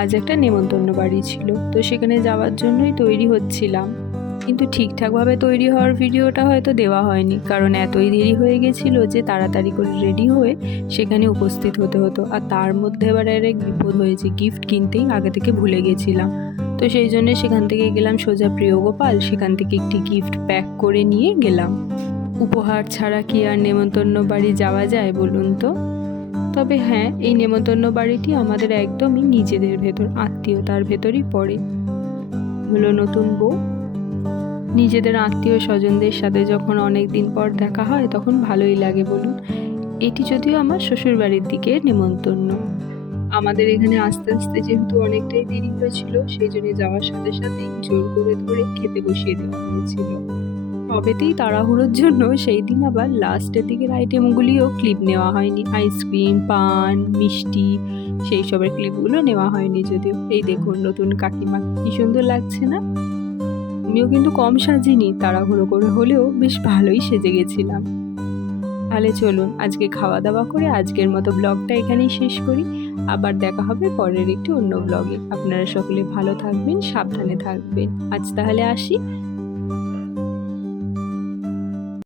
আজ একটা নেমন্তন্ন বাড়ি ছিল, তো সেখানে যাওয়ার জন্যই তৈরি হচ্ছিলাম। কিন্তু ঠিকঠাকভাবে তৈরি হওয়ার ভিডিওটা হয়তো দেওয়া হয়নি, কারণ এতই দেরি হয়ে গেছিল যে তাড়াতাড়ি করে রেডি হয়ে সেখানে উপস্থিত হতে হতো। আর তার মধ্যে এবার এক বিপদ হয়েছে, গিফট কিনতেই আগে থেকে ভুলে গেছিলাম। তো সেই জন্য সেখান থেকে গেলাম সোজা প্রিয়গোপাল, সেখান থেকে একটি গিফট প্যাক করে নিয়ে গেলাম। উপহার ছাড়া কি আর নেমন্তন্ন বাড়ি যাওয়া যায় বলুন তো? তবে হ্যাঁ এই নেমন্তন্ন বাড়িটি আমাদের একদমই নিজেদের ভেতর, আত্মীয়তার ভেতরই পড়ে। হলো নতুন বউ। নিজেদের আত্মীয় স্বজনদের সাথে যখন অনেক দিন পর দেখা হয়, তখন ভালোই লাগে বলুন। এটি যদিও আমার শ্বশুর বাড়ির দিকের নেমন্তন্ন। আমাদের এখানে আস্তে আস্তে যেহেতু অনেকটাই দেরি হয়েছিল, সেই জন্য যাওয়ার সাথে সাথেই জোর করে ধরে খেতে বসিয়ে দেওয়া হয়েছিল। সবেতেই তাড়াহুড়োর জন্য সেই দিন আবার লাস্টের দিকের আইটেমগুলিও ক্লিপ নেওয়া হয়নি। আইসক্রিম পান, মিষ্টি সেই সবের ক্লিপগুলো নেওয়া হয়নি যদিও। এই দেখুন নতুন কাকিমা, কি সুন্দর লাগছে না? আমিও কিন্তু কম সাজিনি, তাড়াহুড়ো করে হলেও বেশ ভালোই সেজে গেছিলাম। তাহলে চলুন, আজকে খাওয়া দাওয়া করে আজকের মতো ব্লগটা এখানেই শেষ করি। আবার দেখা হবে পরের একটি অন্য ব্লগে। আপনারা সকলে ভালো থাকবেন, সাবধানে থাকবেন। আজ তাহলে আসি।